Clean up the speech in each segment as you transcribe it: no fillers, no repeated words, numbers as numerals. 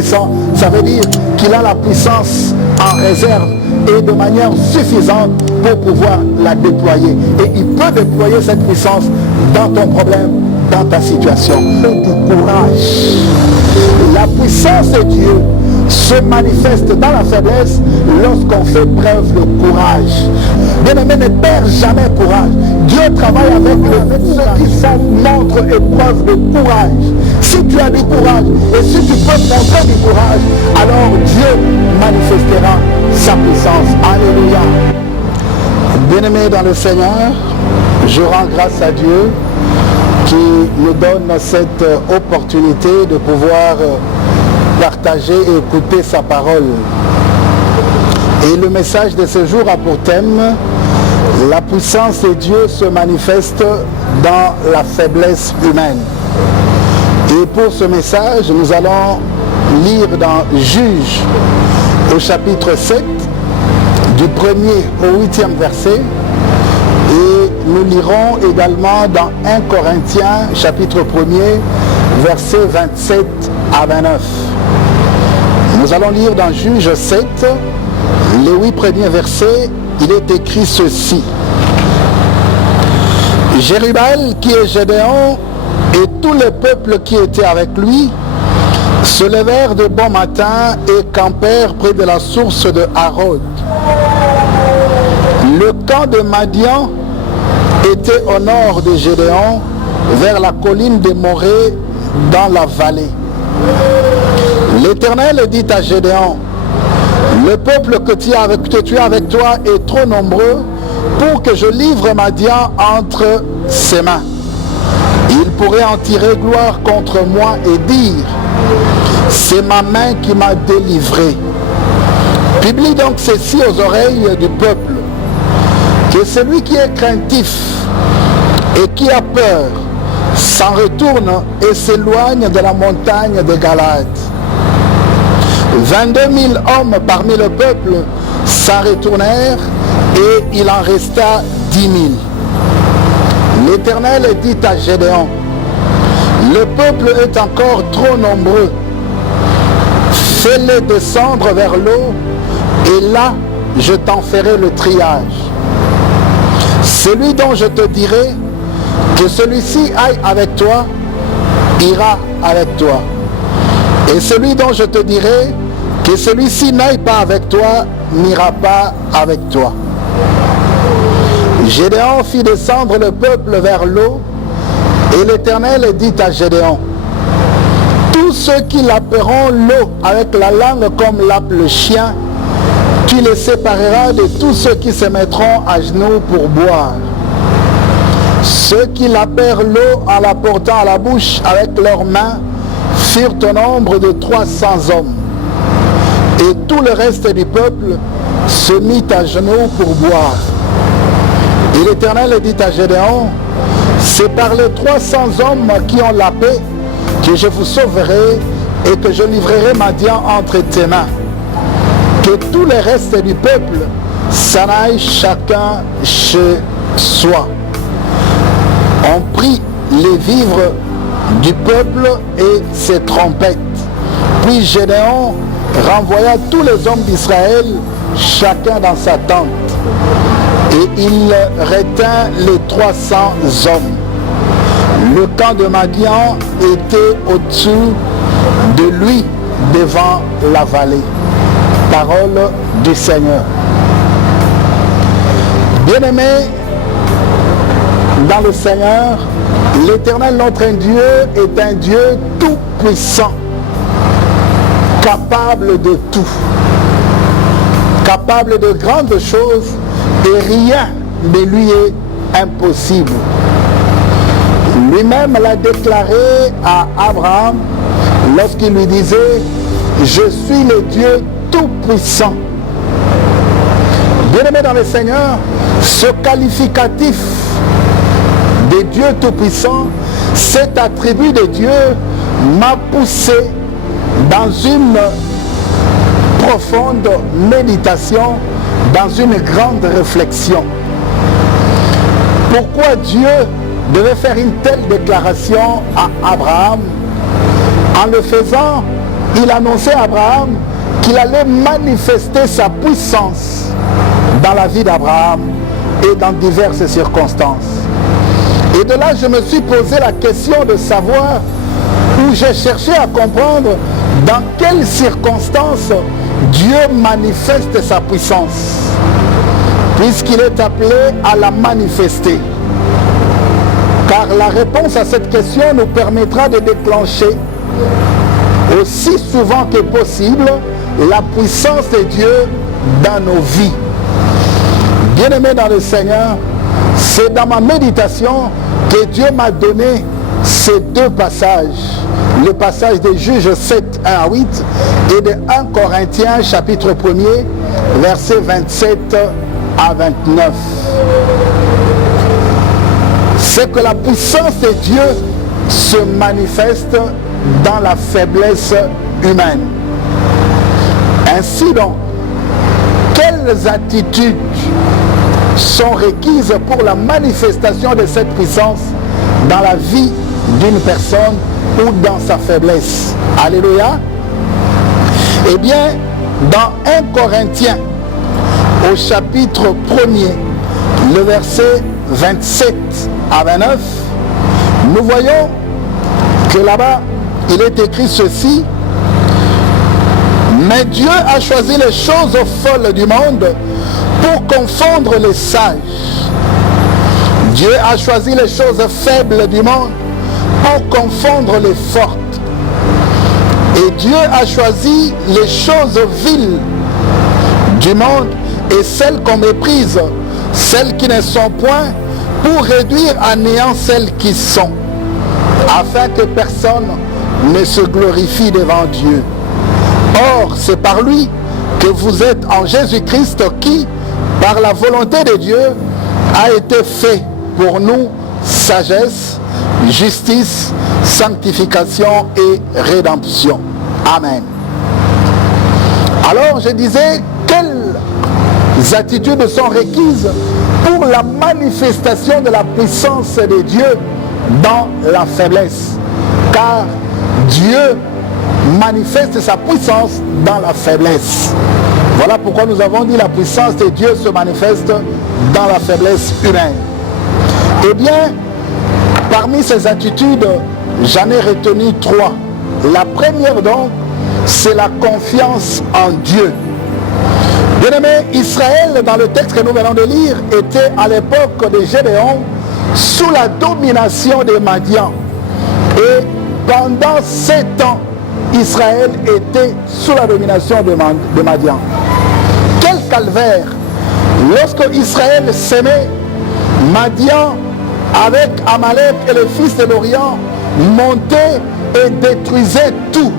tout-puissant, ça veut dire qu'il a la puissance en réserve et de manière suffisante pour pouvoir la déployer. Et il peut déployer cette puissance dans ton problème, dans ta situation. Du courage. La puissance de Dieu se manifeste dans la faiblesse lorsqu'on fait preuve de courage. Bien-aimé, ne perds jamais courage. Dieu travaille avec ceux qui montrent épreuve de courage. Si tu as du courage et si tu peux montrer du courage, alors Dieu manifestera sa puissance. Alléluia. Bien-aimé dans le Seigneur, je rends grâce à Dieu qui nous donne cette opportunité de pouvoir partager et écouter sa parole. Et le message de ce jour a pour thème: la puissance de Dieu se manifeste dans la faiblesse humaine. Et pour ce message, nous allons lire dans Juges au chapitre 7, du 1er au 8e verset. Et nous lirons également dans 1 Corinthiens chapitre 1er, versets 27 à 29. Nous allons lire dans Juges 7, les 8 premiers versets. Il est écrit ceci: Jérubal, qui est Gédéon, et tout le peuple qui était avec lui se levèrent de bon matin et campèrent près de la source de Harod. Le camp de Madian était au nord de Gédéon, vers la colline de Morée, dans la vallée. L'Éternel dit à Gédéon: le peuple que tu as avec toi est trop nombreux pour que je livre Madian entre ses mains. Il pourrait en tirer gloire contre moi et dire: c'est ma main qui m'a délivré. Publie donc ceci aux oreilles du peuple, que celui qui est craintif et qui a peur s'en retourne et s'éloigne de la montagne de Galade. 22 000 hommes parmi le peuple s'en retournèrent et il en resta 10 000. L'Éternel dit à Gédéon: le peuple est encore trop nombreux. Fais-les descendre vers l'eau et là je t'en ferai le triage. Celui dont je te dirai que celui-ci aille avec toi, ira avec toi. Et celui dont je te dirai que celui-ci n'aille pas avec toi, n'ira pas avec toi. Gédéon fit descendre le peuple vers l'eau, et l'Éternel dit à Gédéon: tous ceux qui laperont l'eau avec la langue comme lappe le chien, tu les sépareras de tous ceux qui se mettront à genoux pour boire. Ceux qui lapèrent l'eau en la portant à la bouche avec leurs mains furent au nombre de 300 hommes. Et tout le reste du peuple se mit à genoux pour boire. Et l'Éternel dit à Gédéon: c'est par les 300 hommes qui ont lapé que je vous sauverai et que je livrerai Madian entre tes mains. Que tout le reste du peuple s'en aille chacun chez soi. On prit les vivres du peuple et ses trompettes. Puis Gédéon renvoya tous les hommes d'Israël, chacun dans sa tente. Et il retint les 300 hommes. Le camp de Madian était au-dessus de lui, devant la vallée. Parole du Seigneur. Bien-aimés dans le Seigneur, l'Éternel notre Dieu est un Dieu tout-puissant, capable de tout, capable de grandes choses, et rien ne lui est impossible. Lui-même l'a déclaré à Abraham lorsqu'il lui disait: je suis le Dieu tout-puissant. Bien-aimé dans le Seigneur, ce qualificatif de Dieu tout-puissant, cet attribut de Dieu m'a poussé dans une profonde méditation, dans une grande réflexion. Pourquoi Dieu devait faire une telle déclaration à Abraham? En le faisant, il annonçait à Abraham qu'il allait manifester sa puissance dans la vie d'Abraham et dans diverses circonstances. Et de là, je me suis posé la question de savoir, où j'ai cherché à comprendre dans quelles circonstances Dieu manifeste sa puissance, puisqu'il est appelé à la manifester. Car la réponse à cette question nous permettra de déclencher aussi souvent que possible la puissance de Dieu dans nos vies. Bien-aimés dans le Seigneur, c'est dans ma méditation que Dieu m'a donné ces deux passages. Le passage de Juges 7, 1 à 8 et de 1 Corinthiens chapitre 1er, versets 27 à 29. C'est que la puissance de Dieu se manifeste dans la faiblesse humaine. Ainsi donc, quelles attitudes sont requises pour la manifestation de cette puissance dans la vie d'une personne ou dans sa faiblesse? Alléluia. Eh bien, dans 1 Corinthiens, au chapitre 1er, le verset 27 à 29, nous voyons que là-bas, il est écrit ceci: mais Dieu a choisi les choses folles du monde pour confondre les sages. Dieu a choisi les choses faibles du monde pour confondre les fortes. Et Dieu a choisi les choses viles du monde et celles qu'on méprise, celles qui ne sont point, pour réduire à néant celles qui sont, afin que personne ne se glorifie devant Dieu. Or, c'est par lui que vous êtes en Jésus-Christ qui, par la volonté de Dieu, a été fait pour nous sagesse, justice, sanctification et rédemption. Amen. Alors, je disais, quelles attitudes sont requises pour la manifestation de la puissance de Dieu dans la faiblesse? Car Dieu manifeste sa puissance dans la faiblesse. Voilà pourquoi nous avons dit la puissance de Dieu se manifeste dans la faiblesse humaine. Eh bien, parmi ces attitudes, j'en ai retenu trois. La première donc, c'est la confiance en Dieu. Bien-aimé, Israël, dans le texte que nous venons de lire, était à l'époque de Gédéon sous la domination des Madians. Et pendant 7 ans, Israël était sous la domination de Madian. Quel calvaire! Lorsque Israël s'aimait, Madian, avec Amalek et les fils de l'Orient, montait et détruisait tout.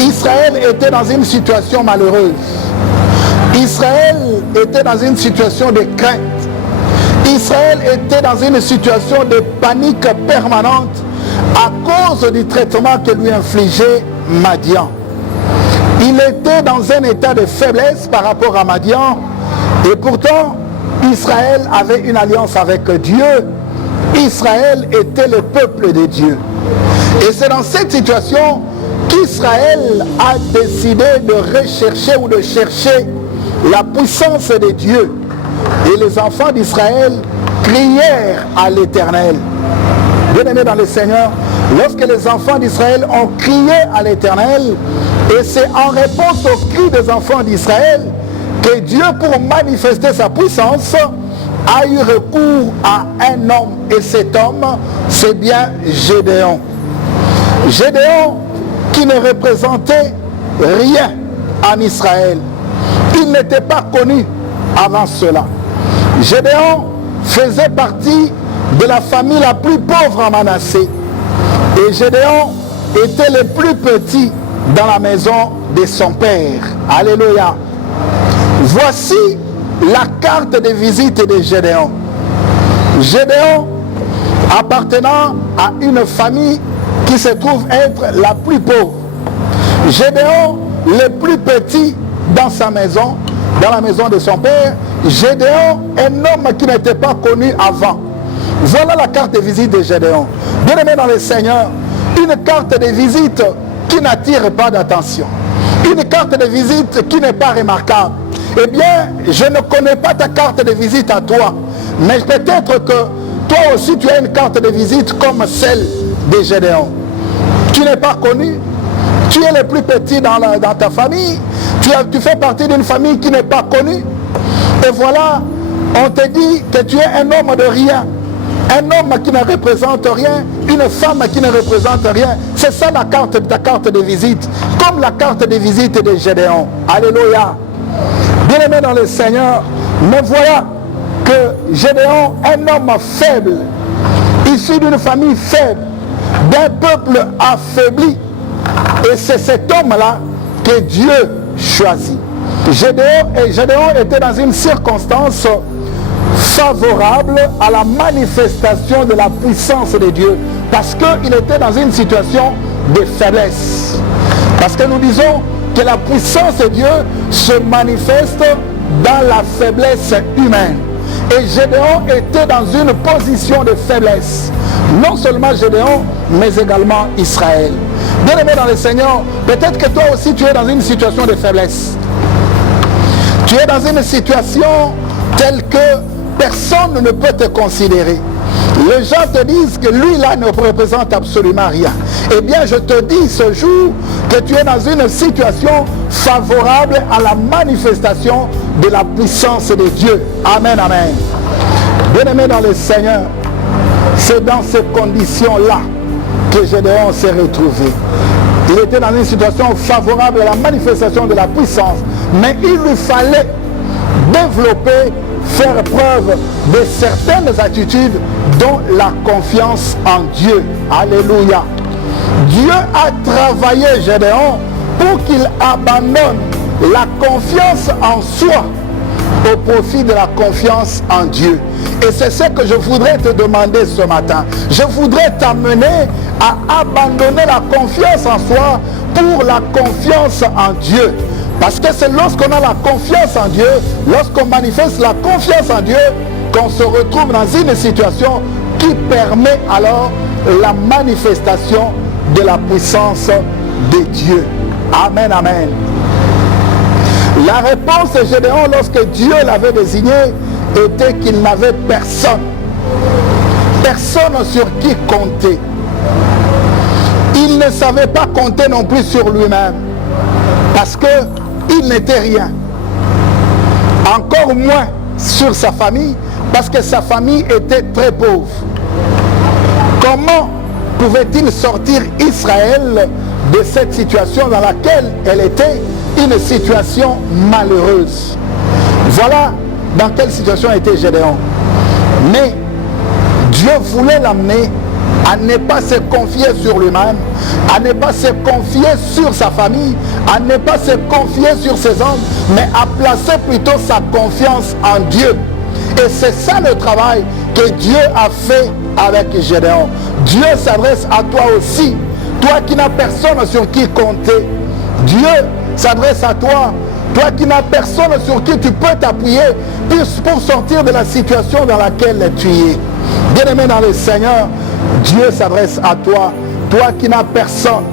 Israël était dans une situation malheureuse. Israël était dans une situation de crainte. Israël était dans une situation de panique permanente à cause du traitement que lui infligeait Madian. Il était dans un état de faiblesse par rapport à Madian, et pourtant Israël avait une alliance avec Dieu. Israël était le peuple de Dieu. Et c'est dans cette situation qu'Israël a décidé de rechercher ou de chercher la puissance de Dieu. Et les enfants d'Israël crièrent à l'Éternel. Bien-aimés dans le Seigneur, lorsque les enfants d'Israël ont crié à l'Éternel, et c'est en réponse aux cris des enfants d'Israël que Dieu, pour manifester sa puissance, a eu recours à un homme. Et cet homme, c'est bien Gédéon. Gédéon qui ne représentait rien en Israël. Il n'était pas connu avant cela. Gédéon faisait partie de la famille la plus pauvre en Manassé. Et Gédéon était le plus petit dans la maison de son père. Alléluia. Voici la carte de visite de Gédéon. Gédéon, appartenant à une famille qui se trouve être la plus pauvre. Gédéon, le plus petit dans sa maison, dans la maison de son père. Gédéon, un homme qui n'était pas connu avant. Voilà la carte de visite de Gédéon. Bien-aimé dans le Seigneur, une carte de visite qui n'attire pas d'attention, une carte de visite qui n'est pas remarquable, eh bien, je ne connais pas ta carte de visite à toi, mais peut-être que toi aussi tu as une carte de visite comme celle de Gédéon. Tu n'es pas connu, tu es le plus petit dans ta famille, tu fais partie d'une famille qui n'est pas connue, et voilà, on te dit que tu es un homme de rien, un homme qui ne représente rien, une femme qui ne représente rien. C'est ça ta carte de visite, comme la carte de visite de Gédéon. Alléluia. Bien-aimé dans le Seigneur, mais voilà que Gédéon, un homme faible, issu d'une famille faible, d'un peuple affaibli, et c'est cet homme-là que Dieu choisit. Gédéon était dans une circonstance favorable à la manifestation de la puissance de Dieu, parce qu'il était dans une situation de faiblesse. Parce que nous disons que la puissance de Dieu se manifeste dans la faiblesse humaine. Et Gédéon était dans une position de faiblesse. Non seulement Gédéon, mais également Israël. Bien-aimé dans le Seigneur, peut-être que toi aussi tu es dans une situation de faiblesse. Tu es dans une situation telle que personne ne peut te considérer. Les gens te disent que lui là ne représente absolument rien. Eh bien, je te dis ce jour que tu es dans une situation favorable à la manifestation de la puissance de Dieu. Amen, amen. Bien-aimé dans le Seigneur, c'est dans ces conditions-là que Gédéon s'est retrouvé. Il était dans une situation favorable à la manifestation de la puissance, mais il lui fallait développer, faire preuve de certaines attitudes, dont la confiance en Dieu. Alléluia. Dieu a travaillé Gédéon pour qu'il abandonne la confiance en soi au profit de la confiance en Dieu. Et c'est ce que je voudrais te demander ce matin. Je voudrais t'amener à abandonner la confiance en soi pour la confiance en Dieu. Parce que c'est lorsqu'on a la confiance en Dieu, lorsqu'on manifeste la confiance en Dieu, qu'on se retrouve dans une situation qui permet alors la manifestation de la puissance de Dieu. Amen, amen. La réponse de Gédéon lorsque Dieu l'avait désigné était qu'il n'avait personne. Personne sur qui compter. Il ne savait pas compter non plus sur lui-même. Parce qu'il n'était rien. Encore moins sur sa famille, parce que sa famille était très pauvre. Comment pouvait-il sortir Israël de cette situation dans laquelle elle était une situation malheureuse? Voilà dans quelle situation était Gédéon. Mais Dieu voulait l'amener à ne pas se confier sur lui-même, à ne pas se confier sur sa famille, à ne pas se confier sur ses hommes, mais à placer plutôt sa confiance en Dieu. Et c'est ça le travail que Dieu a fait avec Gédéon. Dieu s'adresse à toi aussi, toi qui n'as personne sur qui compter. Dieu s'adresse à toi, toi qui n'as personne sur qui tu peux t'appuyer pour sortir de la situation dans laquelle tu es. Bien-aimé dans le Seigneur, Dieu s'adresse à toi, toi qui n'as personne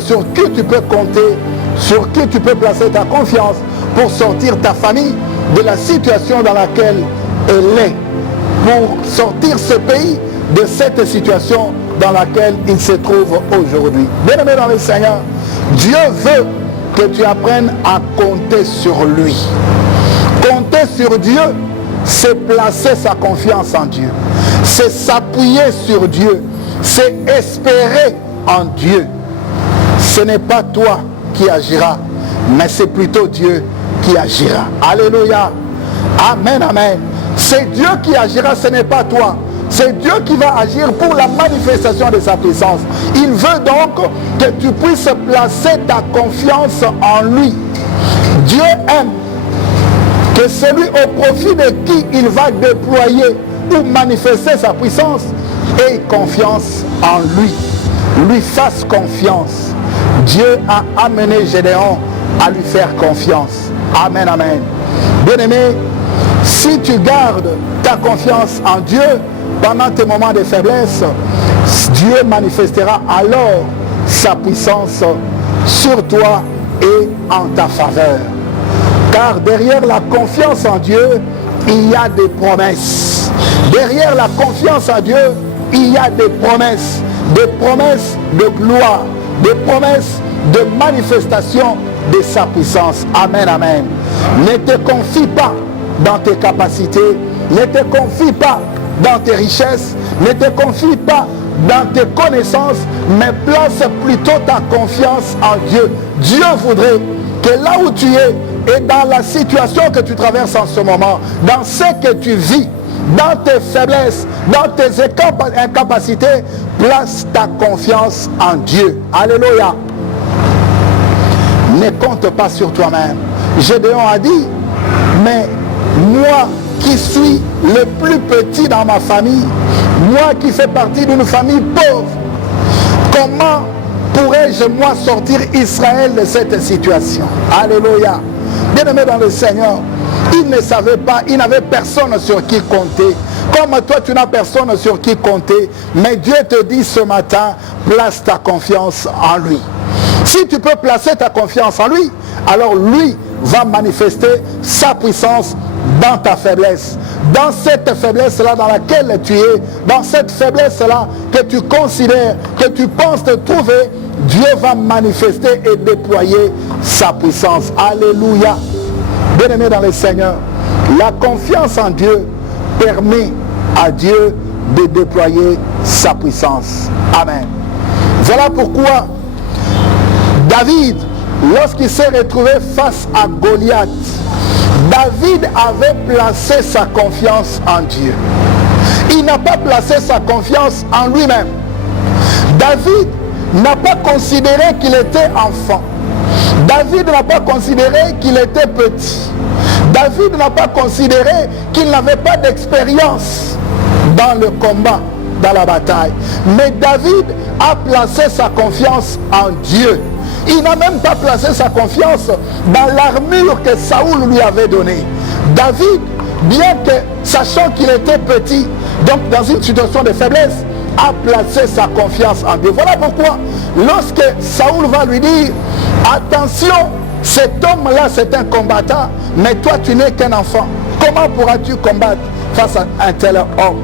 sur qui tu peux compter, sur qui tu peux placer ta confiance pour sortir ta famille de la situation dans laquelle elle est, pour sortir ce pays de cette situation dans laquelle il se trouve aujourd'hui. Bien-aimé dans le Seigneur, Dieu veut que tu apprennes à compter sur lui. Compter sur Dieu, c'est placer sa confiance en Dieu. C'est s'appuyer sur Dieu. C'est espérer en Dieu. Ce n'est pas toi qui agiras, mais c'est plutôt Dieu qui agira. Alléluia. Amen, amen. C'est Dieu qui agira, ce n'est pas toi. C'est Dieu qui va agir pour la manifestation de sa puissance. Il veut donc que tu puisses placer ta confiance en lui. Dieu aime que celui au profit de qui il va déployer ou manifester sa puissance ait confiance en lui. Lui fasse confiance. Dieu a amené Gédéon à lui faire confiance. Amen, amen. Bien-aimé, si tu gardes ta confiance en Dieu pendant tes moments de faiblesse, Dieu manifestera alors sa puissance sur toi et en ta faveur. Car derrière la confiance en Dieu, il y a des promesses. Derrière la confiance en Dieu, il y a des promesses de gloire, des promesses de manifestation de sa puissance. Amen, amen. Ne te confie pas dans tes capacités, ne te confie pas dans tes richesses, ne te confie pas dans tes connaissances, mais place plutôt ta confiance en Dieu. Dieu voudrait que là où tu es et dans la situation que tu traverses en ce moment, dans ce que tu vis, dans tes faiblesses, dans tes incapacités, place ta confiance en Dieu. Alléluia. Ne compte pas sur toi-même. Gédéon a dit, mais moi qui suis le plus petit dans ma famille, moi qui fais partie d'une famille pauvre, comment pourrais-je moi sortir Israël de cette situation? Alléluia. Bien-aimé dans le Seigneur, il ne savait pas, il n'avait personne sur qui compter. Comme toi, tu n'as personne sur qui compter, mais Dieu te dit ce matin, place ta confiance en lui. Si tu peux placer ta confiance en lui, alors lui va manifester sa puissance dans ta faiblesse. Dans cette faiblesse-là dans laquelle tu es, dans cette faiblesse-là que tu considères, que tu penses te trouver, Dieu va manifester et déployer sa puissance. Alléluia. Bien-aimé dans le Seigneur, la confiance en Dieu permet à Dieu de déployer sa puissance. Amen. Voilà pourquoi David, lorsqu'il s'est retrouvé face à Goliath, David avait placé sa confiance en Dieu. Il n'a pas placé sa confiance en lui-même. David n'a pas considéré qu'il était enfant. David n'a pas considéré qu'il était petit. David n'a pas considéré qu'il n'avait pas d'expérience dans le combat, dans la bataille. Mais David a placé sa confiance en Dieu. Il n'a même pas placé sa confiance dans l'armure que Saoul lui avait donnée. David, bien que sachant qu'il était petit, donc dans une situation de faiblesse, a placé sa confiance en Dieu. Voilà pourquoi, lorsque Saoul va lui dire, attention, cet homme-là c'est un combattant, mais toi tu n'es qu'un enfant. Comment pourras-tu combattre face à un tel homme?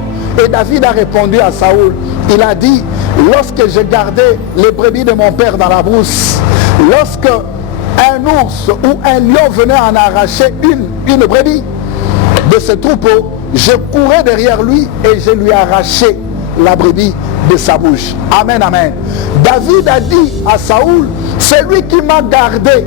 Et David a répondu à Saoul, il a dit, lorsque je gardais les brebis de mon père dans la brousse, lorsque un ours ou un lion venait en arracher une brebis de ce troupeau, je courais derrière lui et je lui arrachais la brebis de sa bouche. Amen, amen. David a dit à Saoul, c'est lui qui m'a gardé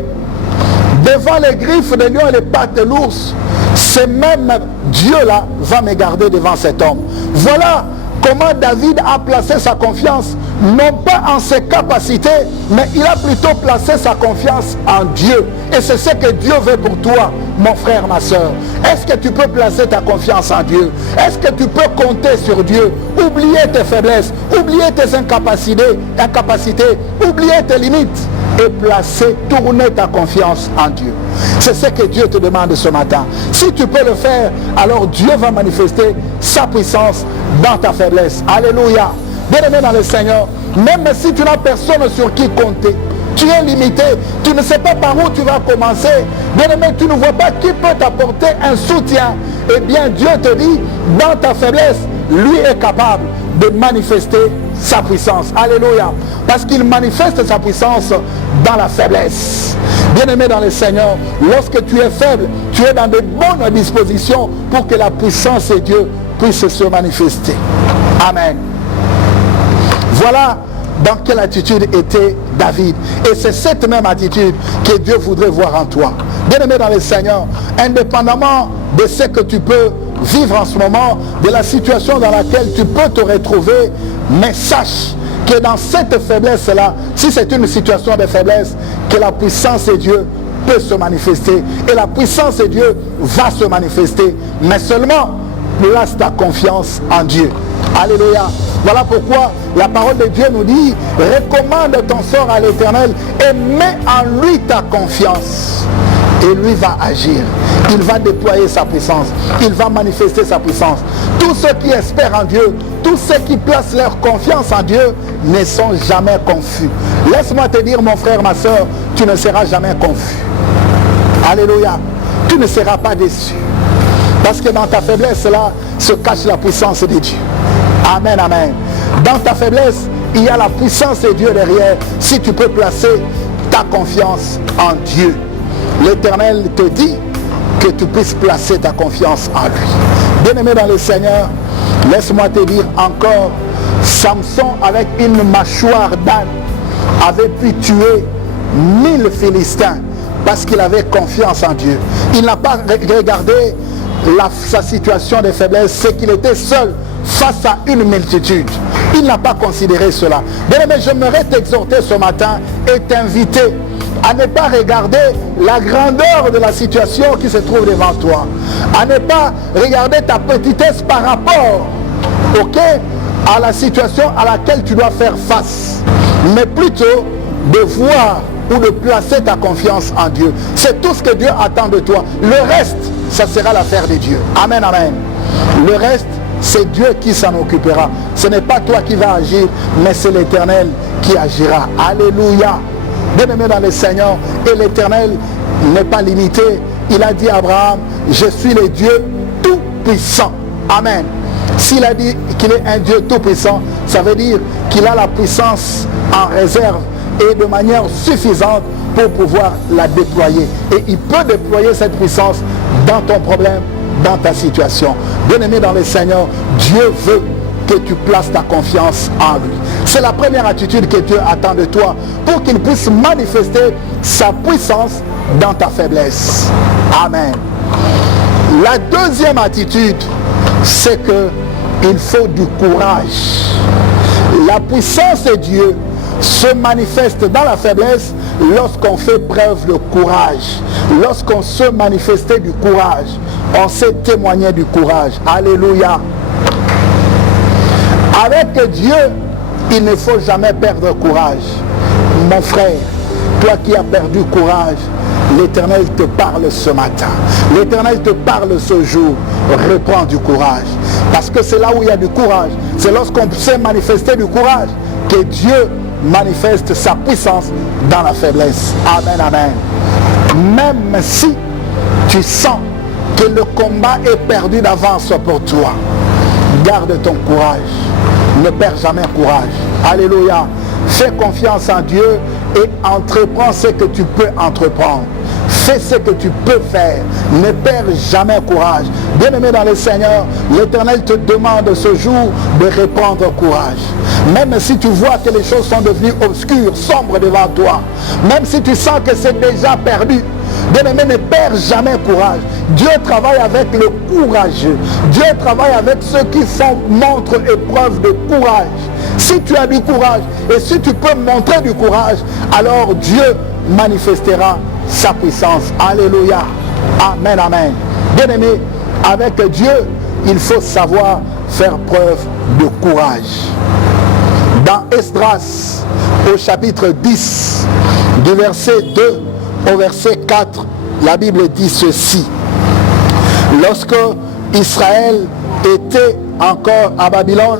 devant les griffes de lion et les pattes de l'ours. Ce même Dieu-là va me garder devant cet homme. Voilà comment David a placé sa confiance, non pas en ses capacités, mais il a plutôt placé sa confiance en Dieu. Et c'est ce que Dieu veut pour toi, mon frère, ma soeur. Est-ce que tu peux placer ta confiance en Dieu? Est-ce que tu peux compter sur Dieu? Oublier tes faiblesses, oublier tes incapacités, oublier tes limites et placer, tourner ta confiance en Dieu. C'est ce que Dieu te demande ce matin. Si tu peux le faire, alors Dieu va manifester sa puissance dans ta faiblesse. Alléluia. Bien-aimé dans le Seigneur, même si tu n'as personne sur qui compter, tu es limité, tu ne sais pas par où tu vas commencer, bien-aimé, tu ne vois pas qui peut t'apporter un soutien. Eh bien, Dieu te dit, dans ta faiblesse, lui est capable de manifester sa puissance. Alléluia. Parce qu'il manifeste sa puissance dans la faiblesse. Bien-aimé dans le Seigneur, lorsque tu es faible, tu es dans de bonnes dispositions pour que la puissance de Dieu puisse se manifester. Amen. Voilà dans quelle attitude était David. Et c'est cette même attitude que Dieu voudrait voir en toi. Bien-aimé dans le Seigneur, indépendamment de ce que tu peux vivre en ce moment, de la situation dans laquelle tu peux te retrouver, mais sache que dans cette faiblesse-là, si c'est une situation de faiblesse, que la puissance de Dieu peut se manifester. Et la puissance de Dieu va se manifester. Mais seulement, place ta confiance en Dieu. Alléluia. Voilà pourquoi la parole de Dieu nous dit, recommande ton sort à l'Éternel et mets en lui ta confiance. Et lui va agir. Il va déployer sa puissance. Il va manifester sa puissance. Tous ceux qui espèrent en Dieu tous ceux qui placent leur confiance en Dieu ne sont jamais confus. Laisse-moi te dire, mon frère, ma soeur, tu ne seras jamais confus. Alléluia. Tu ne seras pas déçu. Parce que dans ta faiblesse, là, se cache la puissance de Dieu. Amen, amen. Dans ta faiblesse, il y a la puissance de Dieu derrière, si tu peux placer ta confiance en Dieu. L'Éternel te dit que tu puisses placer ta confiance en lui. Bien-aimé dans le Seigneur, laisse-moi te dire encore, Samson, avec une mâchoire d'âne, avait pu tuer 1000 Philistins parce qu'il avait confiance en Dieu. Il n'a pas regardé sa situation de faiblesse, c'est qu'il était seul face à une multitude. Il n'a pas considéré cela. Bien-aimé, j'aimerais t'exhorter ce matin et t'inviter à ne pas regarder la grandeur de la situation qui se trouve devant toi, à ne pas regarder ta petitesse par rapport, à la situation à laquelle tu dois faire face, mais plutôt de voir ou de placer ta confiance en Dieu. C'est tout ce que Dieu attend de toi. Le reste, ça sera l'affaire de Dieu. Amen, amen. Le reste, c'est Dieu qui s'en occupera. Ce n'est pas toi qui vas agir, mais c'est l'Éternel qui agira. Alléluia. Bien-aimé dans le Seigneur, et l'Éternel n'est pas limité. Il a dit à Abraham, je suis le Dieu tout-puissant. Amen. S'il a dit qu'il est un Dieu tout-puissant, ça veut dire qu'il a la puissance en réserve et de manière suffisante pour pouvoir la déployer. Et il peut déployer cette puissance dans ton problème, dans ta situation. Bien-aimé dans le Seigneur, Dieu veut que tu places ta confiance en lui. C'est la première attitude que Dieu attend de toi pour qu'il puisse manifester sa puissance dans ta faiblesse. Amen. La deuxième attitude, c'est qu'il faut du courage. La puissance de Dieu se manifeste dans la faiblesse lorsqu'on fait preuve de courage. Lorsqu'on se manifeste du courage, on sait témoigner du courage. Alléluia. Avec Dieu, il ne faut jamais perdre courage. Mon frère, toi qui as perdu courage, l'Éternel te parle ce matin. L'Éternel te parle ce jour. Reprends du courage. Parce que c'est là où il y a du courage. C'est lorsqu'on sait manifester du courage que Dieu manifeste sa puissance dans la faiblesse. Amen, amen. Même si tu sens que le combat est perdu d'avance pour toi, garde ton courage. Ne perds jamais courage. Alléluia. Fais confiance en Dieu et entreprends ce que tu peux entreprendre. Fais ce que tu peux faire. Ne perds jamais courage. Bien-aimé dans le Seigneur, l'Éternel te demande ce jour de reprendre courage. Même si tu vois que les choses sont devenues obscures, sombres devant toi, même si tu sens que c'est déjà perdu, bien-aimé, ne perds jamais courage. Dieu travaille avec le courageux. Dieu travaille avec ceux qui montrent épreuve de courage. Si tu as du courage et si tu peux montrer du courage, alors Dieu manifestera sa puissance. Alléluia. Amen, amen. Bien-aimé, avec Dieu, il faut savoir faire preuve de courage. Dans Esdras, au chapitre 10, du verset 2 au verset 4, la Bible dit ceci. Lorsque Israël était encore à Babylone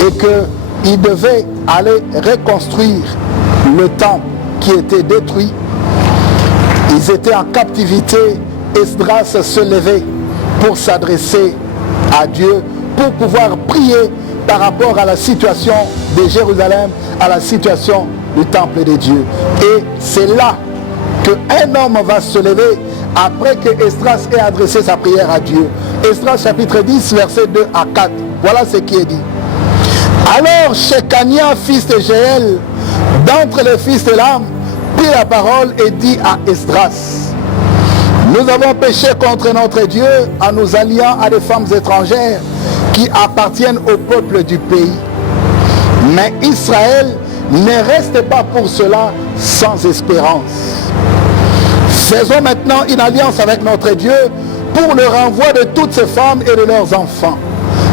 et qu'il devait aller reconstruire le temple qui était détruit, ils étaient en captivité. Esdras se levait pour s'adresser à Dieu, pour pouvoir prier par rapport à la situation de Jérusalem, à la situation du temple de Dieu. Et c'est là qu'un homme va se lever après que Esdras ait adressé sa prière à Dieu. Esdras chapitre 10, verset 2 à 4. Voilà ce qui est dit. Alors Shekania, fils de Jéel, d'entre les fils de l'âme, prit la parole et dit à Esdras: nous avons péché contre notre Dieu en nous alliant à des femmes étrangères qui appartiennent au peuple du pays. Mais Israël ne reste pas pour cela sans espérance. Faisons maintenant une alliance avec notre Dieu pour le renvoi de toutes ces femmes et de leurs enfants,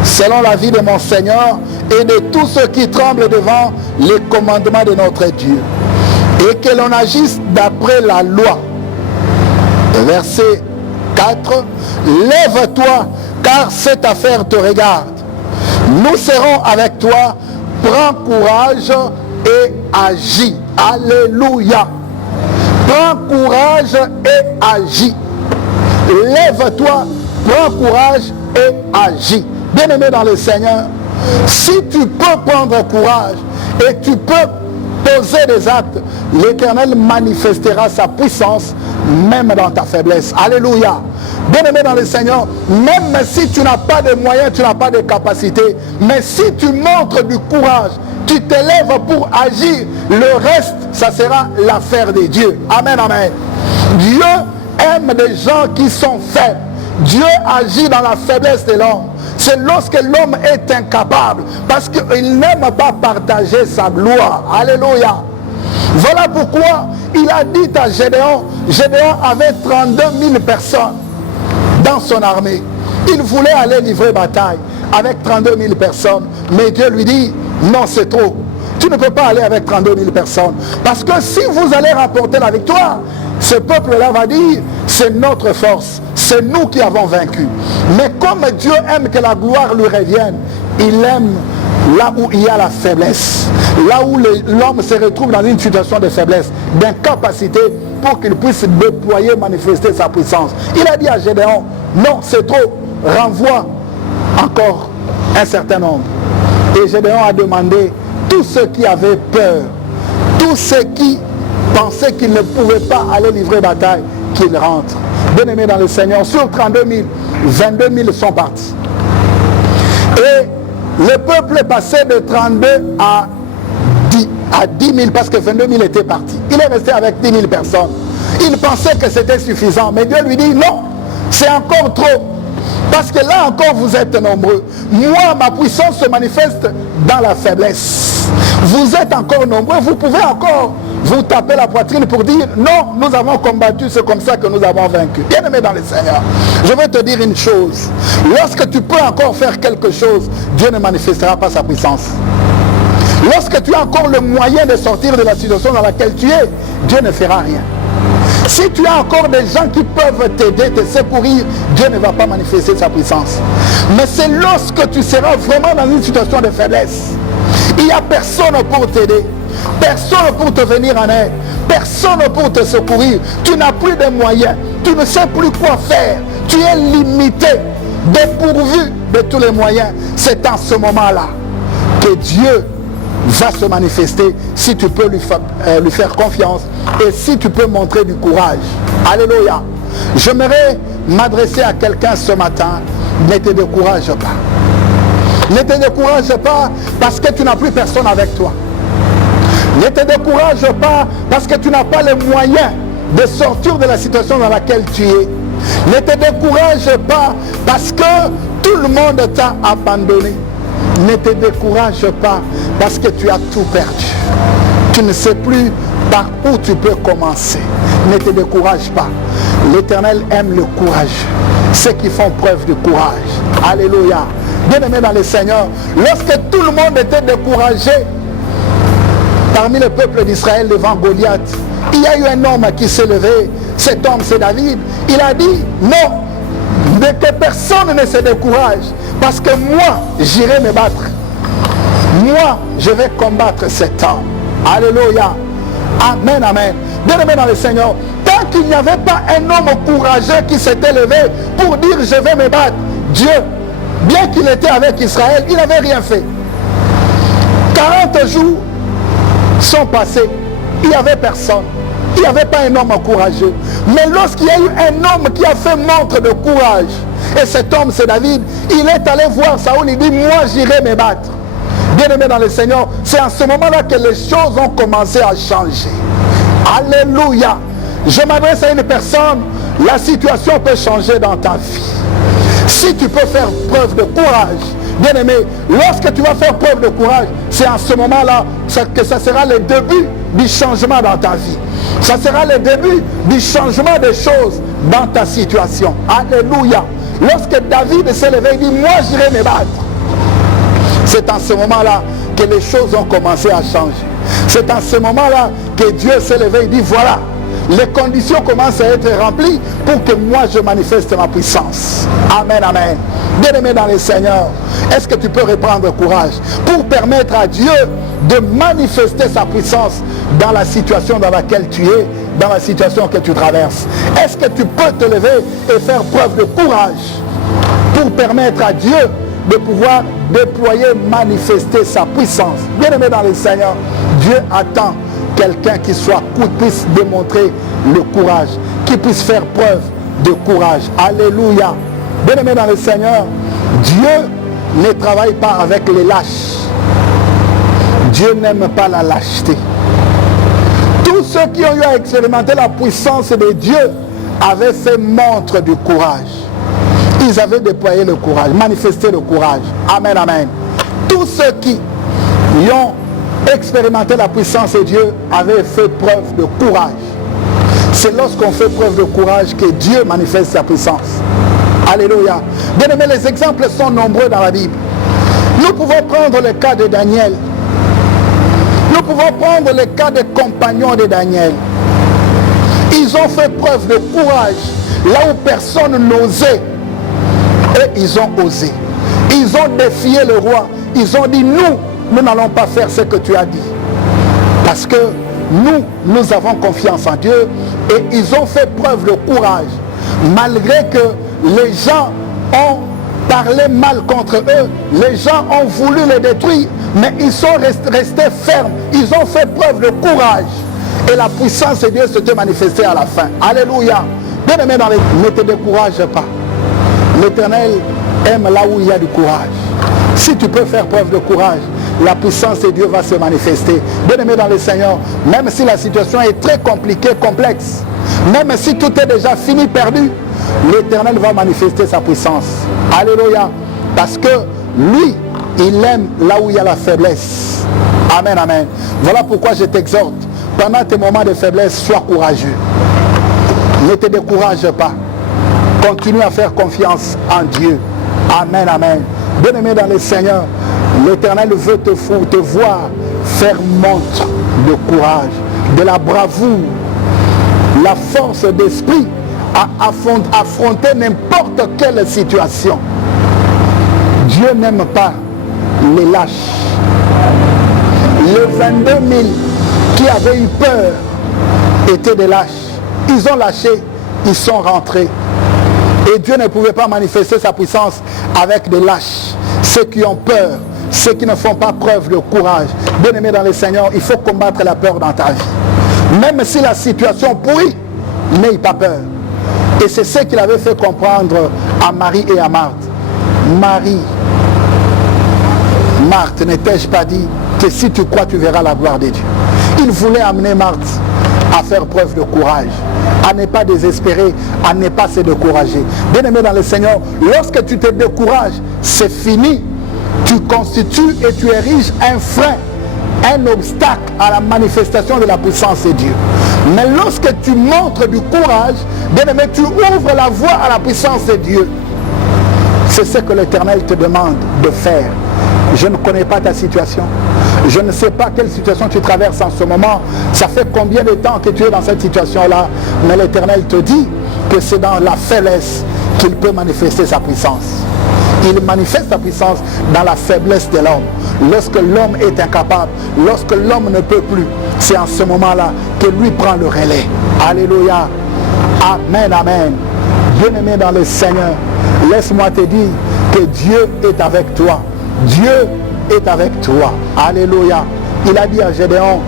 selon la vie de mon Seigneur et de tous ceux qui tremblent devant les commandements de notre Dieu, et que l'on agisse d'après la loi. Verset 4. Lève-toi, car cette affaire te regarde. Nous serons avec toi. Prends courage et agis. Alléluia. Prends courage et agis. Lève-toi, prends courage et agis. Bien-aimé dans le Seigneur, si tu peux prendre courage et tu peux poser des actes, l'Éternel manifestera sa puissance même dans ta faiblesse. Alléluia. Bien-aimé dans le Seigneur, même si tu n'as pas de moyens, tu n'as pas de capacité, mais si tu montres du courage, tu t'élèves pour agir, le reste, ça sera l'affaire de Dieu. Amen, amen. Dieu aime des gens qui sont faibles. Dieu agit dans la faiblesse de l'homme. C'est lorsque l'homme est incapable, parce qu'il n'aime pas partager sa gloire. Alléluia. Voilà pourquoi il a dit à Gédéon, Gédéon avait 32 000 personnes dans son armée. Il voulait aller livrer bataille avec 32 000 personnes. Mais Dieu lui dit, non, c'est trop. Tu ne peux pas aller avec 32 000 personnes. Parce que si vous allez remporter la victoire, ce peuple-là va dire, c'est notre force. C'est nous qui avons vaincu. Mais comme Dieu aime que la gloire lui revienne, il aime là où il y a la faiblesse. Là où l'homme se retrouve dans une situation de faiblesse, d'incapacité, pour qu'il puisse déployer, manifester sa puissance. Il a dit à Gédéon, non, c'est trop, renvoie encore un certain nombre. Et Gédéon a demandé, tous ceux qui avaient peur, tous ceux qui pensaient qu'ils ne pouvaient pas aller livrer bataille, qu'ils rentrent. Bien-aimés dans le Seigneur, sur 32 000, 22 000 sont partis. Et le peuple est passé de 32 à 10 000 parce que 22 000 étaient partis. Il est resté avec 10 000 personnes. Il pensait que c'était suffisant, mais Dieu lui dit non, c'est encore trop. Parce que là encore vous êtes nombreux. Moi, ma puissance se manifeste dans la faiblesse. Vous êtes encore nombreux, vous pouvez encore vous taper la poitrine pour dire non, nous avons combattu, c'est comme ça que nous avons vaincu. Bien-aimé dans le Seigneur, je vais te dire une chose. Lorsque tu peux encore faire quelque chose, Dieu ne manifestera pas sa puissance. Lorsque tu as encore le moyen de sortir de la situation dans laquelle tu es, Dieu ne fera rien. Si tu as encore des gens qui peuvent t'aider, te secourir, Dieu ne va pas manifester sa puissance. Mais c'est lorsque tu seras vraiment dans une situation de faiblesse, il n'y a personne pour t'aider, personne pour te venir en aide, personne pour te secourir, tu n'as plus de moyens, tu ne sais plus quoi faire, tu es limité, dépourvu de tous les moyens. C'est en ce moment-là que Dieu va se manifester si tu peux lui faire confiance et si tu peux montrer du courage. Alléluia. J'aimerais m'adresser à quelqu'un ce matin. Ne te décourage pas. Ne te décourage pas parce que tu n'as plus personne avec toi. Ne te décourage pas parce que tu n'as pas les moyens de sortir de la situation dans laquelle tu es. Ne te décourage pas parce que tout le monde t'a abandonné. Ne te décourage pas parce que tu as tout perdu. Tu ne sais plus par où tu peux commencer. Ne te décourage pas. L'Éternel aime le courage. Ceux qui font preuve de courage. Alléluia. Bien-aimé dans le Seigneur, lorsque tout le monde était découragé parmi le peuple d'Israël devant Goliath, il y a eu un homme qui s'est levé. Cet homme, c'est David. Il a dit, non, que personne ne se décourage. Parce que moi, j'irai me battre. Moi, je vais combattre cet homme. Alléluia. Amen, amen. Bien-aimé dans le Seigneur, tant qu'il n'y avait pas un homme courageux qui s'était levé pour dire je vais me battre, Dieu, bien qu'il était avec Israël, il n'avait rien fait. 40 jours sont passés, il n'y avait personne. Il n'y avait pas un homme courageux. Mais lorsqu'il y a eu un homme qui a fait montre de courage, et cet homme c'est David, il est allé voir Saoul, il dit moi j'irai me battre. Bien-aimé dans le Seigneur, c'est à ce moment-là que les choses ont commencé à changer. Alléluia. Je m'adresse à une personne, la situation peut changer dans ta vie. Si tu peux faire preuve de courage, bien-aimé, lorsque tu vas faire preuve de courage, c'est à ce moment-là que ça sera le début du changement dans ta vie. Ça sera le début du changement des choses dans ta situation. Alléluia. Lorsque David s'est levé, il dit, moi j'irai me battre. C'est en ce moment-là que les choses ont commencé à changer. C'est en ce moment-là que Dieu s'est levé, il dit, voilà, les conditions commencent à être remplies pour que moi je manifeste ma puissance. Amen, amen. Bien-aimé dans le Seigneur, est-ce que tu peux reprendre courage pour permettre à Dieu de manifester sa puissance dans la situation dans laquelle tu es, dans la situation que tu traverses? Est-ce que tu peux te lever et faire preuve de courage pour permettre à Dieu de pouvoir déployer, manifester sa puissance? Bien-aimé dans le Seigneur, Dieu attend quelqu'un qui puisse démontrer le courage, qui puisse faire preuve de courage. Alléluia. Bien-aimé dans le Seigneur, Dieu ne travaille pas avec les lâches. Dieu n'aime pas la lâcheté. Tous ceux qui ont eu à expérimenter la puissance de Dieu avaient fait montre du courage. Ils avaient déployé le courage, manifesté le courage. Amen, amen. Tous ceux qui ont expérimenté la puissance de Dieu avaient fait preuve de courage. C'est lorsqu'on fait preuve de courage que Dieu manifeste sa puissance. Alléluia. Bien aimé, les exemples sont nombreux dans la Bible. Nous pouvons prendre le cas de Daniel. Nous pouvons prendre le cas des compagnons de Daniel. Ils ont fait preuve de courage là où personne n'osait. Et ils ont osé. Ils ont défié le roi. Ils ont dit, nous n'allons pas faire ce que tu as dit. Parce que nous avons confiance en Dieu. Et ils ont fait preuve de courage. Malgré que les gens ont parlé mal contre eux, les gens ont voulu les détruire, mais ils sont restés fermes. Ils ont fait preuve de courage. Et la puissance de Dieu s'était manifestée à la fin. Alléluia. Bien aimé dans les... Ne te décourage pas. L'Éternel aime là où il y a du courage. Si tu peux faire preuve de courage, la puissance de Dieu va se manifester. Bien aimé dans le Seigneur, même si la situation est très compliquée, complexe, même si tout est déjà fini, perdu, l'Éternel va manifester sa puissance. Alléluia. Parce que lui, il aime là où il y a la faiblesse. Amen, amen. Voilà pourquoi je t'exhorte. Pendant tes moments de faiblesse, sois courageux. Ne te décourage pas. Continue à faire confiance en Dieu. Amen, amen. Bien-aimé dans le Seigneur, l'Éternel veut te voir faire montre de courage, de la bravoure, la force d'esprit à affronter n'importe quelle situation. Dieu n'aime pas les lâches. Les 22 000 qui avaient eu peur étaient des lâches. Ils ont lâché, ils sont rentrés. Et Dieu ne pouvait pas manifester sa puissance avec des lâches. Ceux qui ont peur, ceux qui ne font pas preuve de courage. Bien-aimé dans le Seigneur, il faut combattre la peur dans ta vie. Même si la situation pourrit, n'aie pas peur. Et c'est ce qu'il avait fait comprendre à Marie et à Marthe. Marthe, ne t'ai-je pas dit que si tu crois, tu verras la gloire de Dieu? Il voulait amener Marthe à faire preuve de courage, à ne pas désespérer, à ne pas se décourager. Bien-aimé dans le Seigneur, lorsque tu te décourages, c'est fini. Tu constitues et tu ériges un frein, un obstacle à la manifestation de la puissance de Dieu. Mais lorsque tu montres du courage, bien-aimé, tu ouvres la voie à la puissance de Dieu. C'est ce que l'Éternel te demande de faire. Je ne connais pas ta situation. Je ne sais pas quelle situation tu traverses en ce moment. Ça fait combien de temps que tu es dans cette situation-là. Mais l'Éternel te dit que c'est dans la faiblesse qu'il peut manifester sa puissance. Il manifeste sa puissance dans la faiblesse de l'homme. Lorsque l'homme est incapable, lorsque l'homme ne peut plus, c'est en ce moment-là que lui prend le relais. Alléluia. Amen, amen. Bien-aimé dans le Seigneur, laisse-moi te dire que Dieu est avec toi. Dieu est avec toi. Alléluia. Il a dit à Gédéon,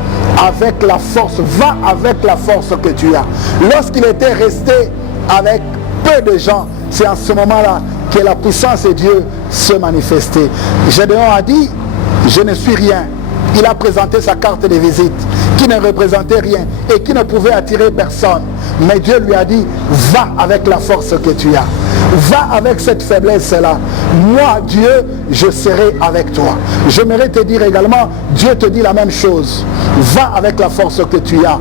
avec la force, va avec la force que tu as. Lorsqu'il était resté avec peu de gens, c'est en ce moment-là que la puissance de Dieu se manifestait. Gédéon a dit, je ne suis rien. Il a présenté sa carte de visite qui ne représentait rien et qui ne pouvait attirer personne. Mais Dieu lui a dit, va avec la force que tu as. Va avec cette faiblesse-là. Moi, Dieu, je serai avec toi. J'aimerais te dire également, Dieu te dit la même chose. Va avec la force que tu as.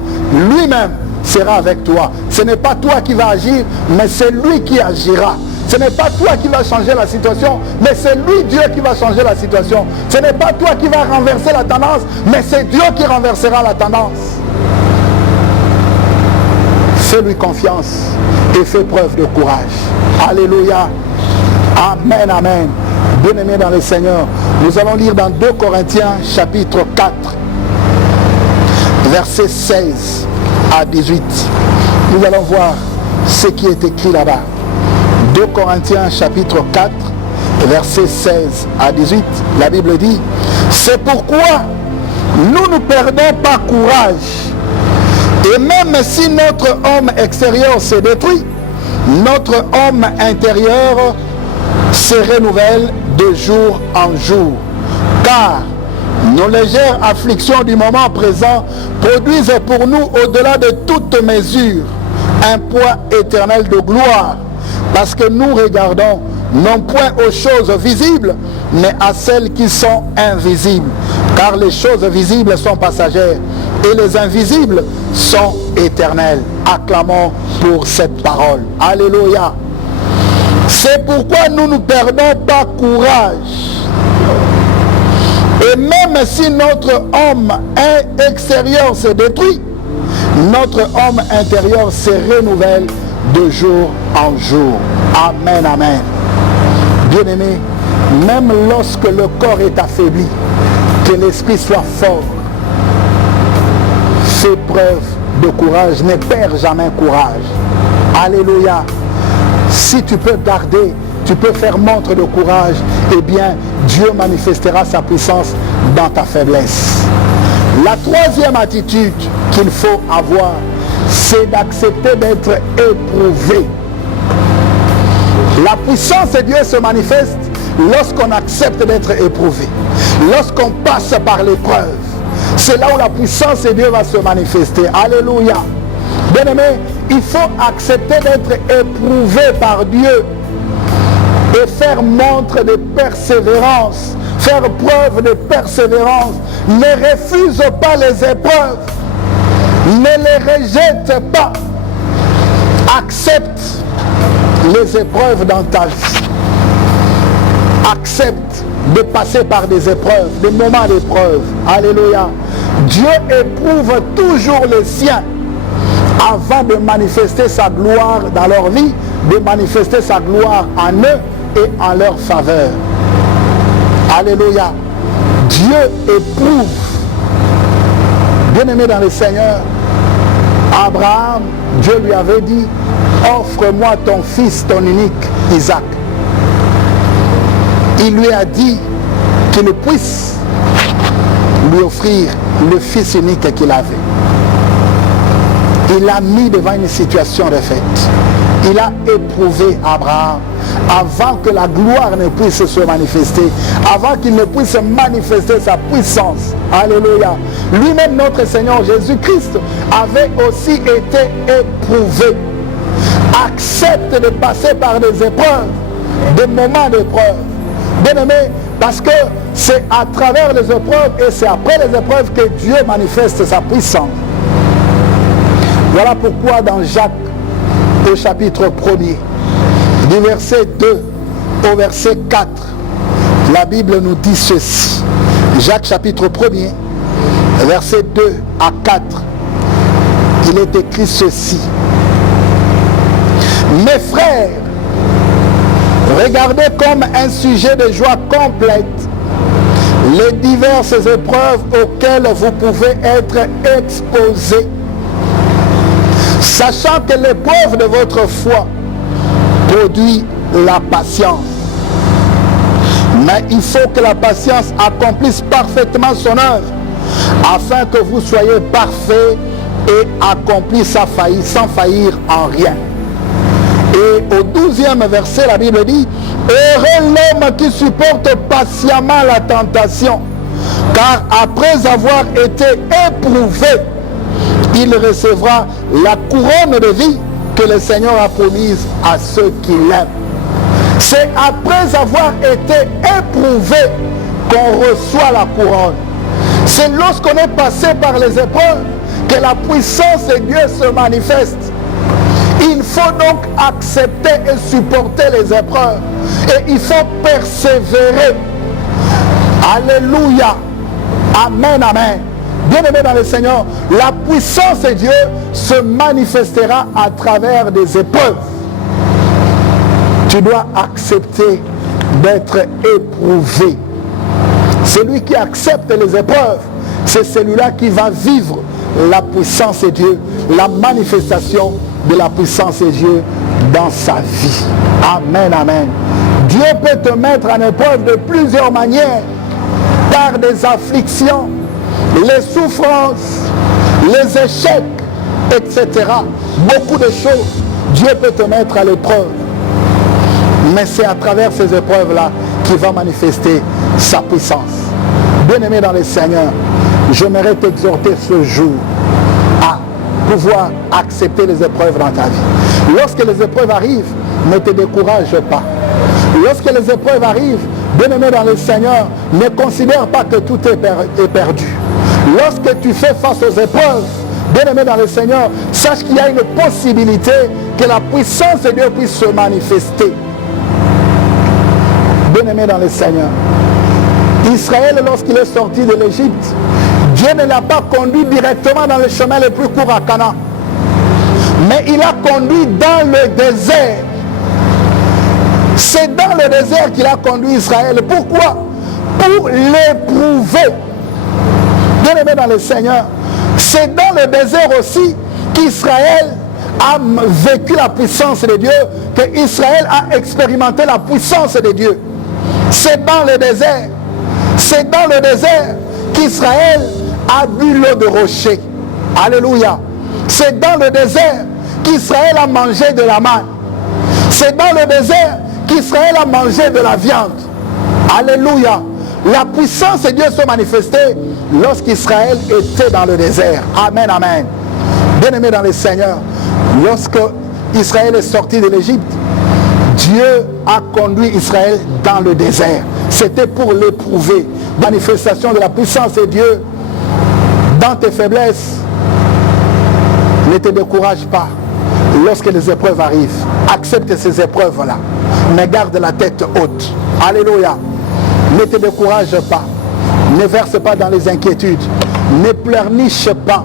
Lui-même sera avec toi. Ce n'est pas toi qui vas agir, mais c'est lui qui agira. Ce n'est pas toi qui vas changer la situation, mais c'est lui, Dieu, qui va changer la situation. Ce n'est pas toi qui vas renverser la tendance, mais c'est Dieu qui renversera la tendance. Fais-lui confiance et fais preuve de courage. Alléluia. Amen, amen. Bien-aimés dans le Seigneur, nous allons lire dans 2 Corinthiens chapitre 4, versets 16 à 18. Nous allons voir ce qui est écrit là-bas. 2 Corinthiens chapitre 4, versets 16 à 18. La Bible dit, c'est pourquoi nous ne perdons pas courage. Et même si notre homme extérieur se détruit, notre homme intérieur se renouvelle de jour en jour. Car nos légères afflictions du moment présent produisent pour nous, au-delà de toute mesure, un poids éternel de gloire. Parce que nous regardons non point aux choses visibles, mais à celles qui sont invisibles. Car les choses visibles sont passagères et les invisibles sont éternelles. Acclamons pour cette parole. Alléluia. C'est pourquoi nous ne perdons pas courage. Et même si notre homme extérieur se détruit, notre homme intérieur se renouvelle de jour en jour. Amen, amen. Bien-aimés, même lorsque le corps est affaibli, que l'esprit soit fort, fais preuve de courage, ne perds jamais courage. Alléluia. Si tu peux garder, tu peux faire montre de courage, eh bien, Dieu manifestera sa puissance dans ta faiblesse. La troisième attitude qu'il faut avoir, c'est d'accepter d'être éprouvé. La puissance de Dieu se manifeste lorsqu'on accepte d'être éprouvé, lorsqu'on passe par l'épreuve. C'est là où la puissance de Dieu va se manifester. Alléluia. Bien-aimé, il faut accepter d'être éprouvé par Dieu et faire montre de persévérance, faire preuve de persévérance. Ne refuse pas les épreuves, ne les rejette pas. Accepte les épreuves dans ta vie. Accepte de passer par des épreuves, des moments d'épreuve. Alléluia. Dieu éprouve toujours les siens avant de manifester sa gloire dans leur vie, de manifester sa gloire en eux et en leur faveur. Alléluia. Dieu éprouve. Bien-aimé dans le Seigneur, Abraham, Dieu lui avait dit, offre-moi ton fils, ton unique, Isaac. Il lui a dit qu'il puisse lui offrir le fils unique qu'il avait. Il l'a mis devant une situation de fait. Il a éprouvé Abraham avant que la gloire ne puisse se manifester, avant qu'il ne puisse manifester sa puissance. Alléluia. Lui-même, notre Seigneur Jésus-Christ, avait aussi été éprouvé. Accepte de passer par des épreuves, des moments d'épreuve. Bien-aimé, parce que c'est à travers les épreuves et c'est après les épreuves que Dieu manifeste sa puissance. Voilà pourquoi dans Jacques, au chapitre 1er, du verset 2 au verset 4, la Bible nous dit ceci. Jacques chapitre 1er, verset 2 à 4, il est écrit ceci. Mes frères, regardez comme un sujet de joie complète les diverses épreuves auxquelles vous pouvez être exposés, sachant que l'épreuve de votre foi produit la patience. Mais il faut que la patience accomplisse parfaitement son œuvre, afin que vous soyez parfaits et accomplis sans faillir en rien. Et au 12e verset, la Bible dit, heureux l'homme qui supporte patiemment la tentation, car après avoir été éprouvé, il recevra la couronne de vie que le Seigneur a promise à ceux qui l'aiment. C'est après avoir été éprouvé qu'on reçoit la couronne. C'est lorsqu'on est passé par les épreuves que la puissance de Dieu se manifeste. Il faut donc accepter et supporter les épreuves. Et il faut persévérer. Alléluia. Amen, amen. Bien-aimé dans le Seigneur, la puissance de Dieu se manifestera à travers des épreuves. Tu dois accepter d'être éprouvé. Celui qui accepte les épreuves, c'est celui-là qui va vivre la puissance de Dieu, la manifestation de la puissance de Dieu dans sa vie. Amen, amen. Dieu peut te mettre en épreuve de plusieurs manières, par des afflictions, les souffrances, les échecs, etc. Beaucoup de choses, Dieu peut te mettre à l'épreuve. Mais c'est à travers ces épreuves-là qu'il va manifester sa puissance. Bien-aimé dans le Seigneur, j'aimerais t'exhorter ce jour à pouvoir accepter les épreuves dans ta vie. Lorsque les épreuves arrivent, ne te décourage pas. Lorsque les épreuves arrivent, bien-aimé dans le Seigneur, ne considère pas que tout est perdu. Lorsque tu fais face aux épreuves, bien-aimé dans le Seigneur, sache qu'il y a une possibilité que la puissance de Dieu puisse se manifester. Bien-aimé dans le Seigneur, Israël, lorsqu'il est sorti de l'Égypte, Dieu ne l'a pas conduit directement dans le chemin le plus court à Canaan, mais il l'a conduit dans le désert. C'est dans le désert qu'il a conduit Israël. Pourquoi? Pour l'éprouver. Bien-aimé dans le Seigneur, c'est dans le désert aussi qu'Israël a vécu la puissance de Dieu, que Israël a expérimenté la puissance de Dieu. C'est dans le désert. C'est dans le désert qu'Israël a bu l'eau de rocher. Alléluia. C'est dans le désert qu'Israël a mangé de la manne. C'est dans le désert qu'Israël a mangé de la viande. Alléluia. La puissance de Dieu se manifestait lorsqu'Israël était dans le désert. Amen, amen. Bien-aimé dans le Seigneur, lorsque Israël est sorti de l'Égypte, Dieu a conduit Israël dans le désert. C'était pour l'éprouver. Manifestation de la puissance de Dieu dans tes faiblesses. Ne te décourage pas lorsque les épreuves arrivent. Accepte ces épreuves-là. Mais garde la tête haute. Alléluia. Ne te décourage pas. Ne verse pas dans les inquiétudes. Ne pleurniche pas.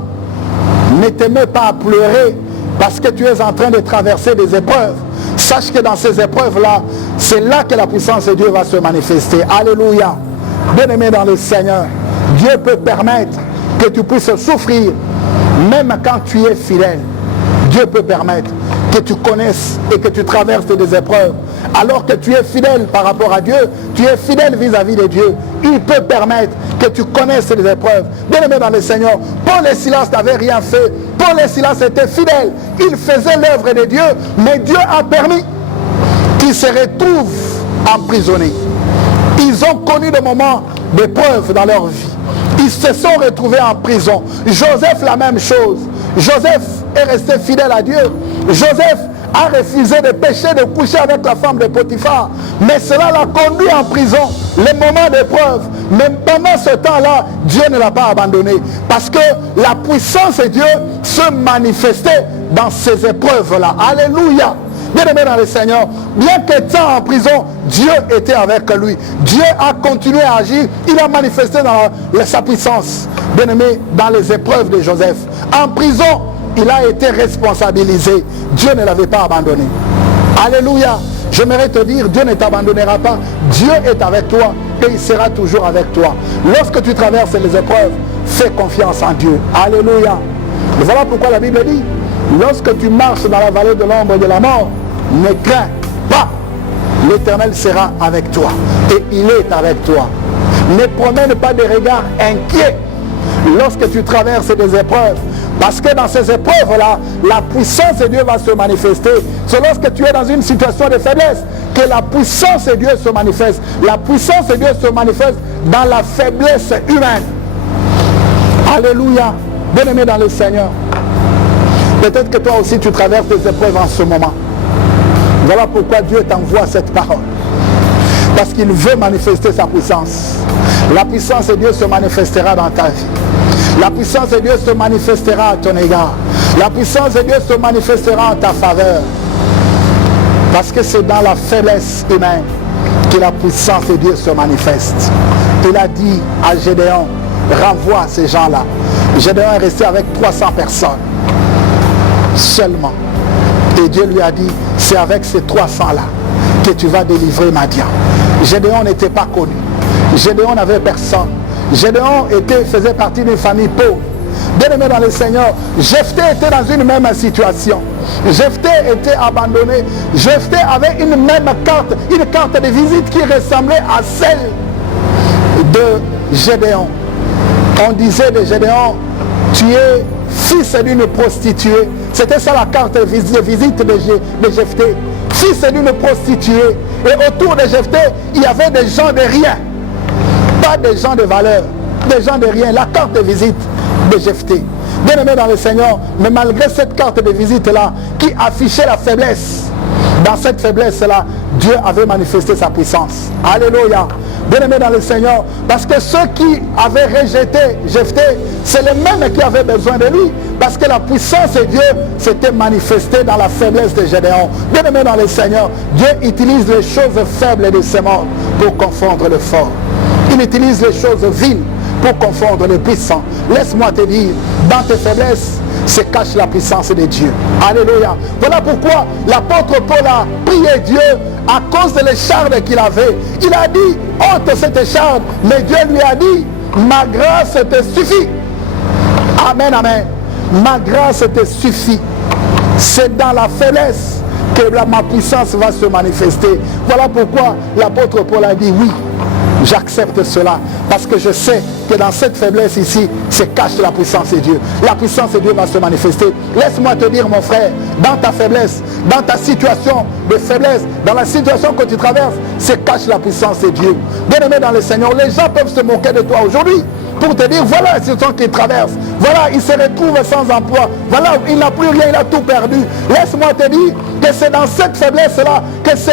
Ne te mets pas à pleurer parce que tu es en train de traverser des épreuves. Sache que dans ces épreuves-là, c'est là que la puissance de Dieu va se manifester. Alléluia. Bien-aimé dans le Seigneur, Dieu peut permettre que tu puisses souffrir même quand tu es fidèle. Dieu peut permettre que tu connaisses et que tu traverses des épreuves. Alors que tu es fidèle par rapport à Dieu, tu es fidèle vis-à-vis de Dieu. Il peut permettre que tu connaisses les épreuves. Bien-aimé dans le Seigneur, Paul et Silas n'avaient rien fait. Paul et Silas étaient fidèles. Ils faisaient l'œuvre de Dieu, mais Dieu a permis qu'ils se retrouvent emprisonnés. Ils ont connu des moments d'épreuve dans leur vie. Ils se sont retrouvés en prison. Joseph, la même chose. Joseph est resté fidèle à Dieu. Joseph a refusé de pécher, de coucher avec la femme de Potiphar. Mais cela l'a conduit en prison. Les moments d'épreuve. Mais pendant ce temps-là, Dieu ne l'a pas abandonné. Parce que la puissance de Dieu se manifestait dans ces épreuves-là. Alléluia. Bien-aimé dans le Seigneur, bien qu'étant en prison, Dieu était avec lui. Dieu a continué à agir. Il a manifesté dans sa puissance. Bien-aimé, dans les épreuves de Joseph. En prison, il a été responsabilisé. Dieu ne l'avait pas abandonné. Alléluia. J'aimerais te dire, Dieu ne t'abandonnera pas. Dieu est avec toi et il sera toujours avec toi. Lorsque tu traverses les épreuves, fais confiance en Dieu. Alléluia. Et voilà pourquoi la Bible dit, lorsque tu marches dans la vallée de l'ombre de la mort, ne crains pas. L'Éternel sera avec toi et il est avec toi. Ne promène pas des regards inquiets lorsque tu traverses des épreuves. Parce que dans ces épreuves-là, la puissance de Dieu va se manifester. C'est lorsque tu es dans une situation de faiblesse que la puissance de Dieu se manifeste. La puissance de Dieu se manifeste dans la faiblesse humaine. Alléluia. Bien-aimé dans le Seigneur. Peut-être que toi aussi tu traverses des épreuves en ce moment. Voilà pourquoi Dieu t'envoie cette parole. Parce qu'il veut manifester sa puissance. La puissance de Dieu se manifestera dans ta vie. La puissance de Dieu se manifestera à ton égard. La puissance de Dieu se manifestera en ta faveur. Parce que c'est dans la faiblesse humaine que la puissance de Dieu se manifeste. Il a dit à Gédéon, renvoie ces gens-là. Gédéon est resté avec 300 personnes seulement. Et Dieu lui a dit, c'est avec ces 300-là que tu vas délivrer Madian. Gédéon n'était pas connu. Gédéon n'avait personne. Gédéon faisait partie d'une famille pauvre. Bien-aimé dans le Seigneur, Jephthé était dans une même situation. Jephthé était abandonné. Jephthé avait une carte de visite qui ressemblait à celle de Gédéon. On disait de Gédéon, tu es fils d'une prostituée. C'était ça la carte de visite de Jephthé. Fils d'une prostituée. Et autour de Jephthé, il y avait des gens de rien. Pas des gens de valeur. Des gens de rien. La carte de visite de Jephthé. Bien aimé dans le Seigneur, mais malgré cette carte de visite-là, qui affichait la faiblesse, dans cette faiblesse-là, Dieu avait manifesté sa puissance. Alléluia. Bien aimé dans le Seigneur, parce que ceux qui avaient rejeté Jephthé, c'est les mêmes qui avaient besoin de lui, parce que la puissance de Dieu s'était manifestée dans la faiblesse de Gédéon. Bien aimé dans le Seigneur, Dieu utilise les choses faibles de ce monde pour confondre le fort. Il utilise les choses viles pour confondre les puissants. Laisse-moi te dire, dans tes faiblesses se cache la puissance de Dieu. Alléluia. Voilà pourquoi l'apôtre Paul a prié Dieu à cause de l'écharde qu'il avait. Il a dit, ôte cette écharde, mais Dieu lui a dit, ma grâce te suffit. Amen, amen. Ma grâce te suffit. C'est dans la faiblesse que ma puissance va se manifester. Voilà pourquoi l'apôtre Paul a dit, oui, j'accepte cela, parce que je sais que dans cette faiblesse ici, se cache la puissance de Dieu. La puissance de Dieu va se manifester. Laisse-moi te dire, mon frère, dans ta faiblesse, dans ta situation de faiblesse, dans la situation que tu traverses, se cache la puissance de Dieu. Bien-aimé dans le Seigneur, les gens peuvent se moquer de toi aujourd'hui pour te dire, voilà la situation qu'il traverse. Voilà, il se retrouve sans emploi. Voilà, il n'a plus rien, il a tout perdu. Laisse-moi te dire que c'est dans cette faiblesse-là que se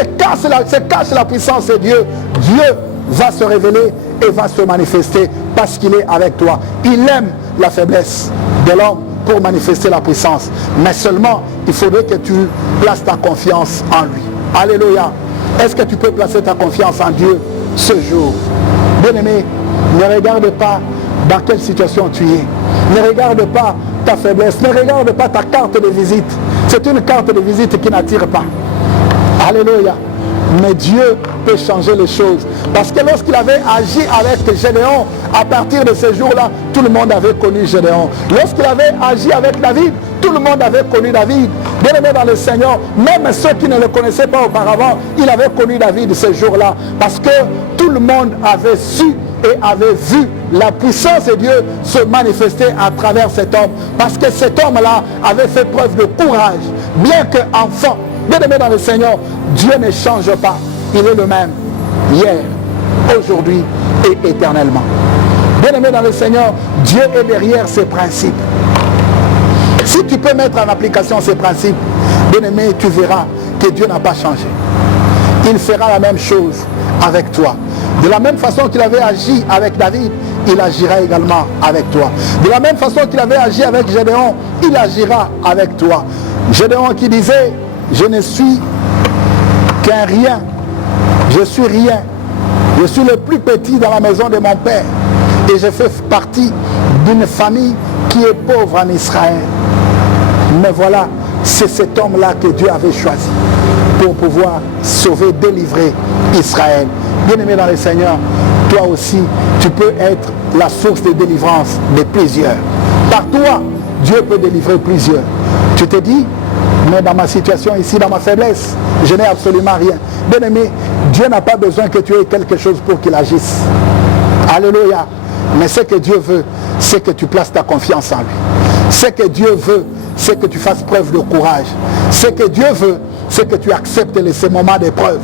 cache la puissance de Dieu. Dieu va se révéler et va se manifester parce qu'il est avec toi. Il aime la faiblesse de l'homme pour manifester la puissance. Mais seulement, il faudrait que tu places ta confiance en lui. Alléluia. Est-ce que tu peux placer ta confiance en Dieu ce jour? Bien-aimé, ne regarde pas dans quelle situation tu es. Ne regarde pas ta faiblesse. Ne regarde pas ta carte de visite. C'est une carte de visite qui n'attire pas. Alléluia. Mais Dieu peut changer les choses. Parce que lorsqu'il avait agi avec Gédéon, à partir de ce jour-là, tout le monde avait connu Gédéon. Lorsqu'il avait agi avec David, tout le monde avait connu David. Bien aimé dans le Seigneur, même ceux qui ne le connaissaient pas auparavant, il avait connu David ce jour-là. Parce que tout le monde avait su et avait vu la puissance de Dieu se manifester à travers cet homme. Parce que cet homme-là avait fait preuve de courage. Bien qu'enfant, bien aimé dans le Seigneur, Dieu ne change pas. Il est le même hier, aujourd'hui et éternellement. Bien aimé dans le Seigneur, Dieu est derrière ses principes. Si tu peux mettre en application ces principes, bien aimé, tu verras que Dieu n'a pas changé. Il fera la même chose avec toi. De la même façon qu'il avait agi avec David, il agira également avec toi. De la même façon qu'il avait agi avec Gédéon, il agira avec toi. Gédéon qui disait, je ne suis qu'un rien. Je suis rien. Je suis le plus petit dans la maison de mon père. Et je fais partie d'une famille qui est pauvre en Israël. Mais voilà, c'est cet homme-là que Dieu avait choisi pour pouvoir sauver, délivrer Israël. Bien-aimé dans le Seigneur, toi aussi, tu peux être la source de délivrance de plusieurs. Par toi, Dieu peut délivrer plusieurs. Tu te dis, mais dans ma situation ici, dans ma faiblesse, je n'ai absolument rien. Bien-aimé, Dieu n'a pas besoin que tu aies quelque chose pour qu'il agisse. Alléluia. Mais ce que Dieu veut, c'est que tu places ta confiance en lui. Ce que Dieu veut, c'est que tu fasses preuve de courage. Ce que Dieu veut, c'est que tu acceptes ces moments d'épreuve.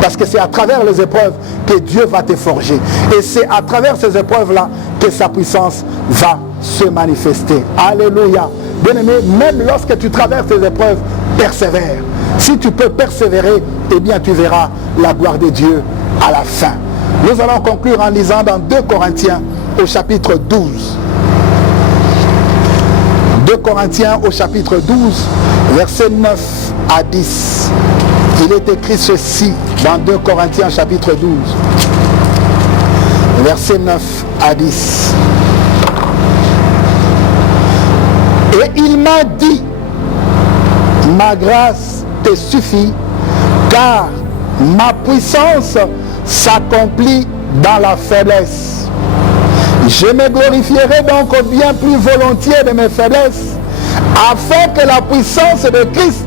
Parce que c'est à travers les épreuves que Dieu va te forger. Et c'est à travers ces épreuves-là que sa puissance va se manifester. Alléluia. Bien-aimé, même lorsque tu traverses ces épreuves, persévère. Si tu peux persévérer, eh bien tu verras la gloire de Dieu à la fin. Nous allons conclure en lisant dans 2 Corinthiens au chapitre 12. 2 Corinthiens au chapitre 12, versets 9 à 10. Il est écrit ceci dans 2 Corinthiens chapitre 12, versets 9 à 10. Et il m'a dit, ma grâce te suffit, car ma puissance s'accomplit dans la faiblesse. Je me glorifierai donc bien plus volontiers de mes faiblesses, afin que la puissance de Christ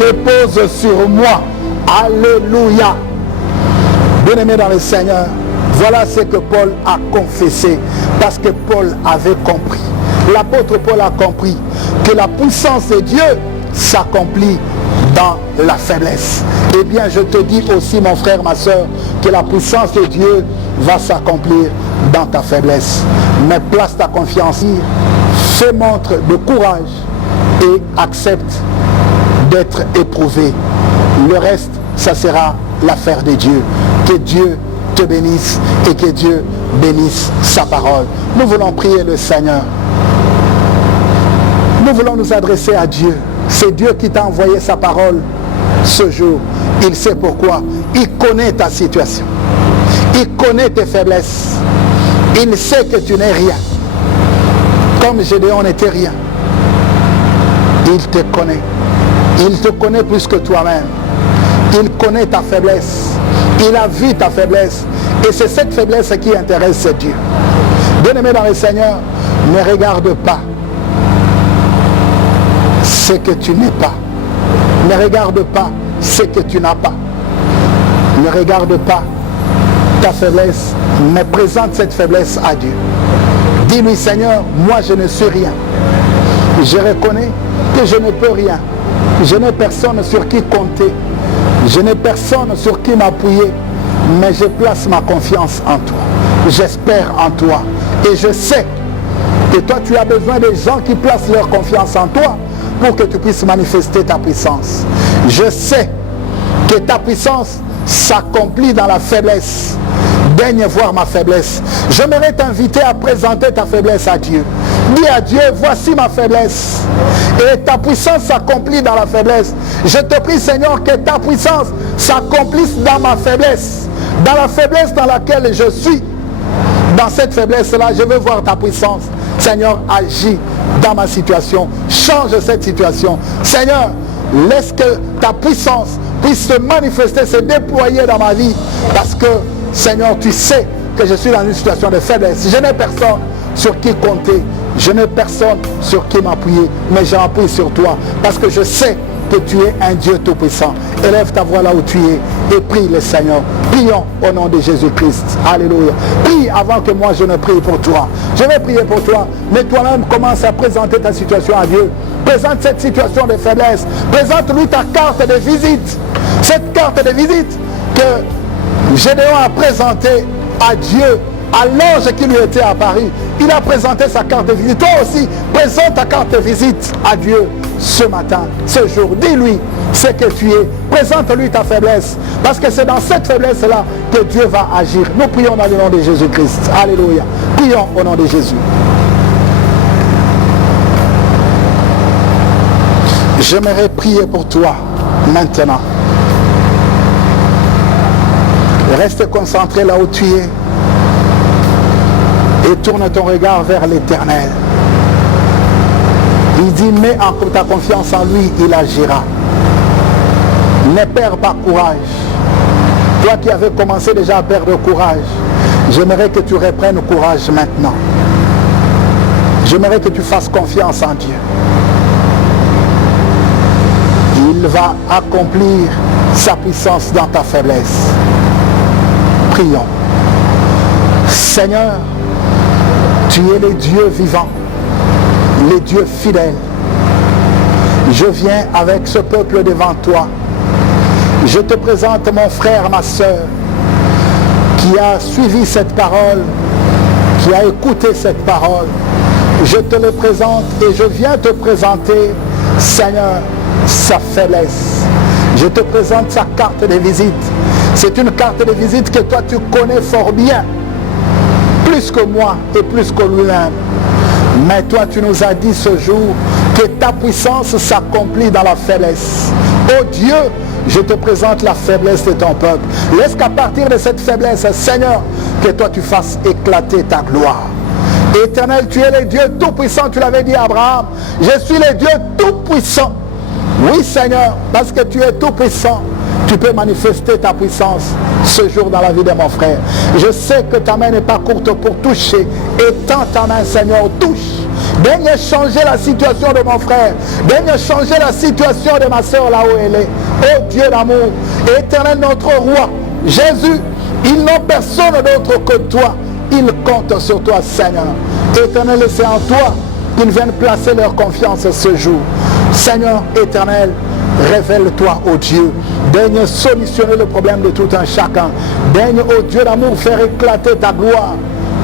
repose sur moi. Alléluia. Bien-aimé dans le Seigneur, voilà ce que Paul a confessé, parce que Paul avait compris. L'apôtre Paul a compris que la puissance de Dieu s'accomplit dans la faiblesse. Eh bien, je te dis aussi, mon frère, ma soeur, que la puissance de Dieu va s'accomplir dans ta faiblesse. Mais place ta confiance, fais montre de courage et accepte d'être éprouvé. Le reste, ça sera l'affaire de Dieu. Que Dieu te bénisse et que Dieu bénisse sa parole. Nous voulons prier le Seigneur. Nous voulons nous adresser à Dieu. C'est Dieu qui t'a envoyé sa parole ce jour. Il sait pourquoi. Il connaît ta situation. Il connaît tes faiblesses. Il sait que tu n'es rien. Comme Gédéon n'était rien. Il te connaît. Il te connaît plus que toi-même. Il connaît ta faiblesse. Il a vu ta faiblesse. Et c'est cette faiblesse qui intéresse Dieu. Bien-aimé dans le Seigneur, ne regarde pas ce que tu n'es pas. Ne regarde pas ce que tu n'as pas. Ne regarde pas ta faiblesse, mais présente cette faiblesse à Dieu. Dis-lui, Seigneur, moi je ne suis rien. Je reconnais que je ne peux rien. Je n'ai personne sur qui compter. Je n'ai personne sur qui m'appuyer. Mais je place ma confiance en toi. J'espère en toi. Et je sais que toi tu as besoin des gens qui placent leur confiance en toi pour que tu puisses manifester ta puissance. Je sais que ta puissance s'accomplit dans la faiblesse. Daigne voir ma faiblesse. J'aimerais t'inviter à présenter ta faiblesse à Dieu. Dis à Dieu, voici ma faiblesse. Et ta puissance s'accomplit dans la faiblesse. Je te prie, Seigneur, que ta puissance s'accomplisse dans ma faiblesse. Dans la faiblesse dans laquelle je suis. Dans cette faiblesse-là, je veux voir ta puissance. Seigneur, agis dans ma situation. Change cette situation. Seigneur, laisse que ta puissance puisse se manifester, se déployer dans ma vie. Parce que, Seigneur, tu sais que je suis dans une situation de faiblesse. Je n'ai personne sur qui compter. Je n'ai personne sur qui m'appuyer. Mais j'appuie sur toi. Parce que je sais que tu es un Dieu tout-puissant. Élève ta voix là où tu es et prie le Seigneur. Prions au nom de Jésus-Christ. Alléluia. Prie avant que moi je ne prie pour toi. Je vais prier pour toi, mais toi-même commence à présenter ta situation à Dieu. Présente cette situation de faiblesse. Présente-lui ta carte de visite. Cette carte de visite que Gédéon a présentée à Dieu, à l'ange qui lui était apparu. Il a présenté sa carte de visite. Toi aussi, présente ta carte de visite à Dieu ce matin, ce jour. Dis-lui ce que tu es. Présente-lui ta faiblesse. Parce que c'est dans cette faiblesse-là que Dieu va agir. Nous prions dans le nom de Jésus-Christ. Alléluia. Prions au nom de Jésus. J'aimerais prier pour toi maintenant. Reste concentré là où tu es. Et tourne ton regard vers l'Éternel. Il dit, mets ta confiance en lui, il agira. Ne perds pas courage. Toi qui avais commencé déjà à perdre courage, j'aimerais que tu reprennes courage maintenant. J'aimerais que tu fasses confiance en Dieu. Il va accomplir sa puissance dans ta faiblesse. Prions. Seigneur, tu es le Dieu vivant, le Dieu fidèle. Je viens avec ce peuple devant toi. Je te présente mon frère, ma soeur, qui a suivi cette parole, qui a écouté cette parole. Je te le présente et je viens te présenter, Seigneur, sa faiblesse. Je te présente sa carte de visite. C'est une carte de visite que toi tu connais fort bien, plus que moi et plus que lui-même. Mais toi tu nous as dit ce jour que ta puissance s'accomplit dans la faiblesse. Oh Dieu, je te présente la faiblesse de ton peuple. Laisse qu'à partir de cette faiblesse, Seigneur, que toi tu fasses éclater ta gloire. Éternel, tu es le Dieu tout-puissant, tu l'avais dit à Abraham. Je suis le Dieu tout-puissant. Oui, Seigneur, parce que tu es tout-puissant, tu peux manifester ta puissance ce jour dans la vie de mon frère. Je sais que ta main n'est pas courte pour toucher. Étends ta main, Seigneur, touche. Daigne changer la situation de mon frère. Daigne changer la situation de ma soeur là où elle est. Oh Dieu d'amour, Éternel notre roi, Jésus, ils n'ont personne d'autre que toi. Ils comptent sur toi, Seigneur. Éternel, c'est en toi qu'ils viennent placer leur confiance ce jour. Seigneur éternel, révèle-toi, ô Dieu. Daigne solutionner le problème de tout un chacun. Daigne, ô Dieu d'amour, faire éclater ta gloire.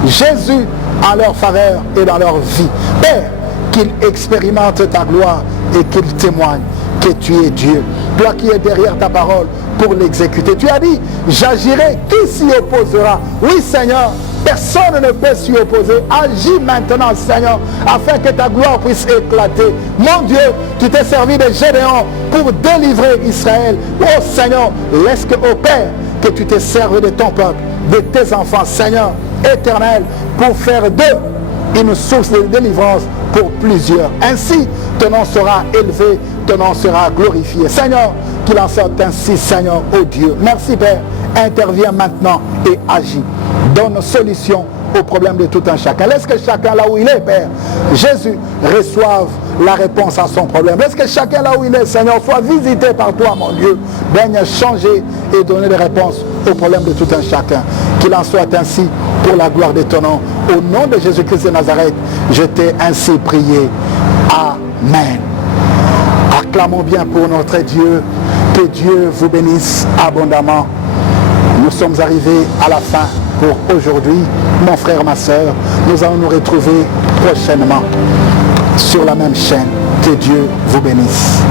Jésus, en leur faveur et dans leur vie. Père, qu'ils expérimentent ta gloire et qu'ils témoignent que tu es Dieu. Toi qui es derrière ta parole pour l'exécuter. Tu as dit, j'agirai, qui s'y opposera? Oui, Seigneur, personne ne peut s'y opposer. Agis maintenant, Seigneur, afin que ta gloire puisse éclater. Mon Dieu, tu t'es servi de Gédéon pour délivrer Israël. Oh Seigneur, laisse que, ô Père, que tu te serves de ton peuple, de tes enfants, Seigneur éternel, pour faire d'eux une source de délivrance pour plusieurs. Ainsi, ton nom sera élevé, ton nom sera glorifié. Seigneur, qu'il en sorte ainsi, Seigneur, ô Dieu. Merci, Père. Interviens maintenant et agis. Donne solution aux problèmes de tout un chacun. Laisse que chacun là où il est, Père, Jésus, reçoive la réponse à son problème. Laisse que chacun là où il est, Seigneur, soit visité par toi, mon Dieu. Daigne changer et donner des réponses aux problèmes de tout un chacun. Qu'il en soit ainsi pour la gloire de ton nom. Au nom de Jésus-Christ de Nazareth, je t'ai ainsi prié. Amen. Acclamons bien pour notre Dieu. Que Dieu vous bénisse abondamment. Nous sommes arrivés à la fin pour aujourd'hui. Mon frère, ma soeur, nous allons nous retrouver prochainement sur la même chaîne. Que Dieu vous bénisse.